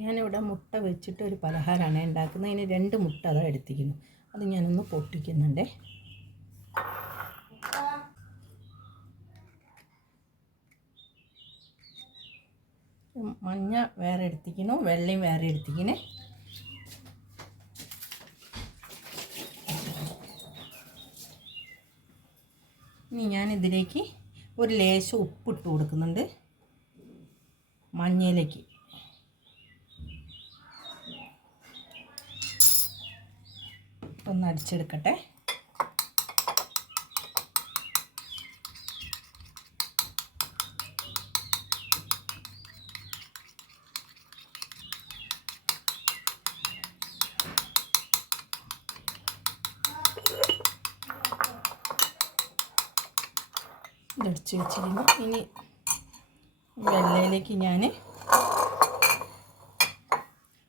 ഞാനിവിടെ മുട്ട വെച്ചിട്ട് ഒരു പലഹാരമാണ് ഉണ്ടാക്കുന്നത്. അതിന് രണ്ട് മുട്ട അതാ എടുത്തിരിക്കുന്നു. അത് ഞാനൊന്ന് പൊട്ടിക്കുന്നുണ്ടേ. മഞ്ഞ വേറെ എടുത്തിക്കുന്നു വെള്ളയും വേറെ എടുത്തിക്കിനെ ഇനി ഞാനിതിലേക്ക് ഒരു ലേശം ഉപ്പിട്ട് കൊടുക്കുന്നുണ്ട്. മഞ്ഞയിലേക്ക്. ഒന്ന് അടിച്ചെടുക്കട്ടെ. ഇതടിച്ച് വെച്ചിരുന്നു ഇനി വെള്ളയിലേക്ക് ഞാൻ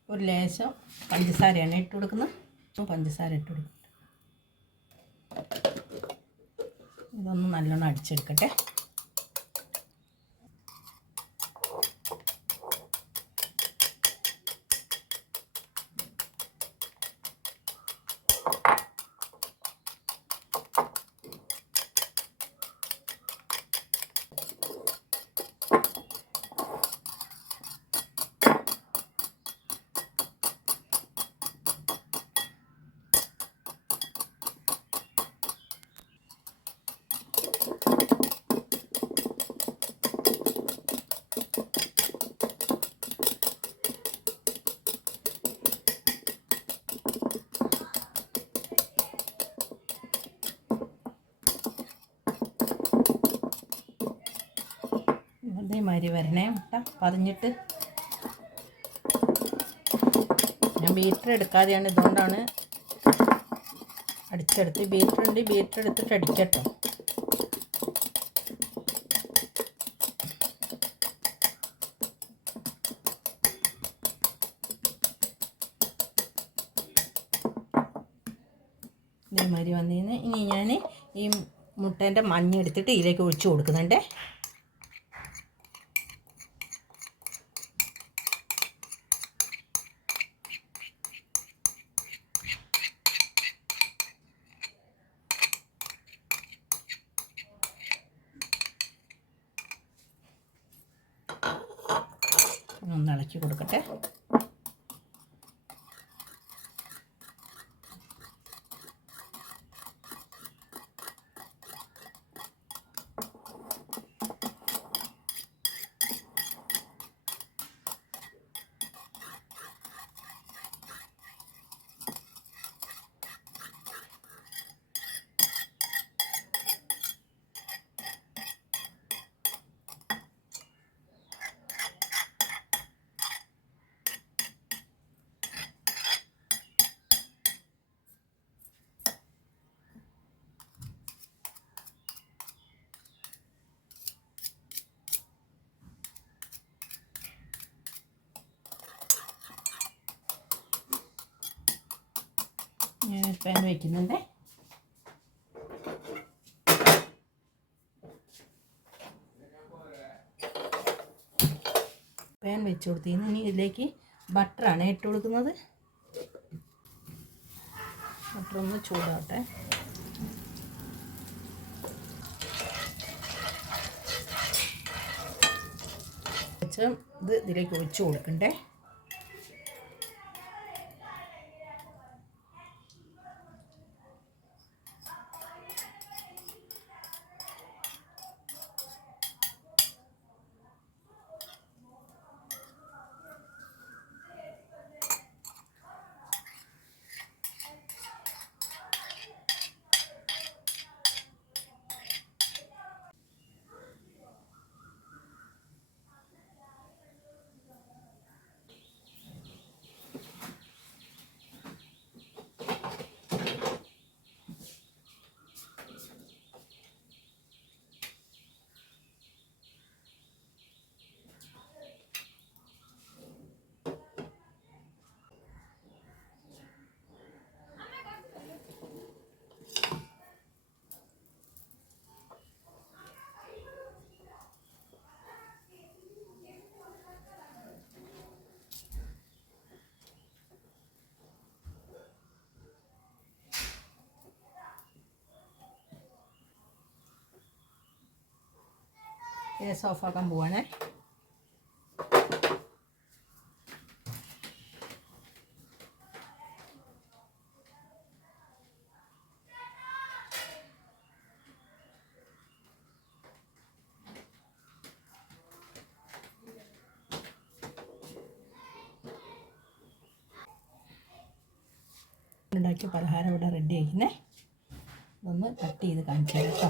ഒരു ലേശം പഞ്ചസാരയാണ് ഇട്ട് കൊടുക്കുന്നത്. പഞ്ചസാര ഇട്ട് കൊടുക്കും ഇതൊന്ന് നല്ലോണം അടിച്ചെടുക്കട്ടെ. അതേമാതിരി വരണേ മുട്ട പതിഞ്ഞിട്ട് ഞാൻ ബീറ്റർ എടുക്കാതെയാണ് ഇതുകൊണ്ടാണ് അടിച്ചെടുത്ത് ബീറ്റർ ഉണ്ട്. ബീറ്റർ എടുത്തിട്ട് അടിക്കട്ടോ. ഇതേമാതിരി വന്നിരുന്ന് ഇനി ഞാൻ ഈ മുട്ടേന്റെ മഞ്ഞ എടുത്തിട്ട് ഇതിലേക്ക് ഒഴിച്ചു കൊടുക്കുന്നുണ്ടേ. ഒന്ന് ഇളക്കി കൊടുക്കട്ടെ. ഞാൻ പാൻ വയ്ക്കുന്നുണ്ട് പാൻ വെച്ച് കൊടുത്തിരുന്നു ഇനി ഇതിലേക്ക് ബട്ടറാണ് ഇട്ട് കൊടുക്കുന്നത്. ബട്ടർ ഒന്ന് ചൂടാവട്ടെ. വെച്ച് ഇത് ഇതിലേക്ക് ഒഴിച്ച് കൊടുക്കണ്ടേ. ഗ്യാസ് ഓഫാക്കാൻ പോവാണേ. ഉണ്ടാക്കിയ പലഹാരം ഇവിടെ റെഡി ആയിക്കുന്നേ. ഇതൊന്ന് കട്ട് ചെയ്ത് കാണിച്ചു കേട്ടോ.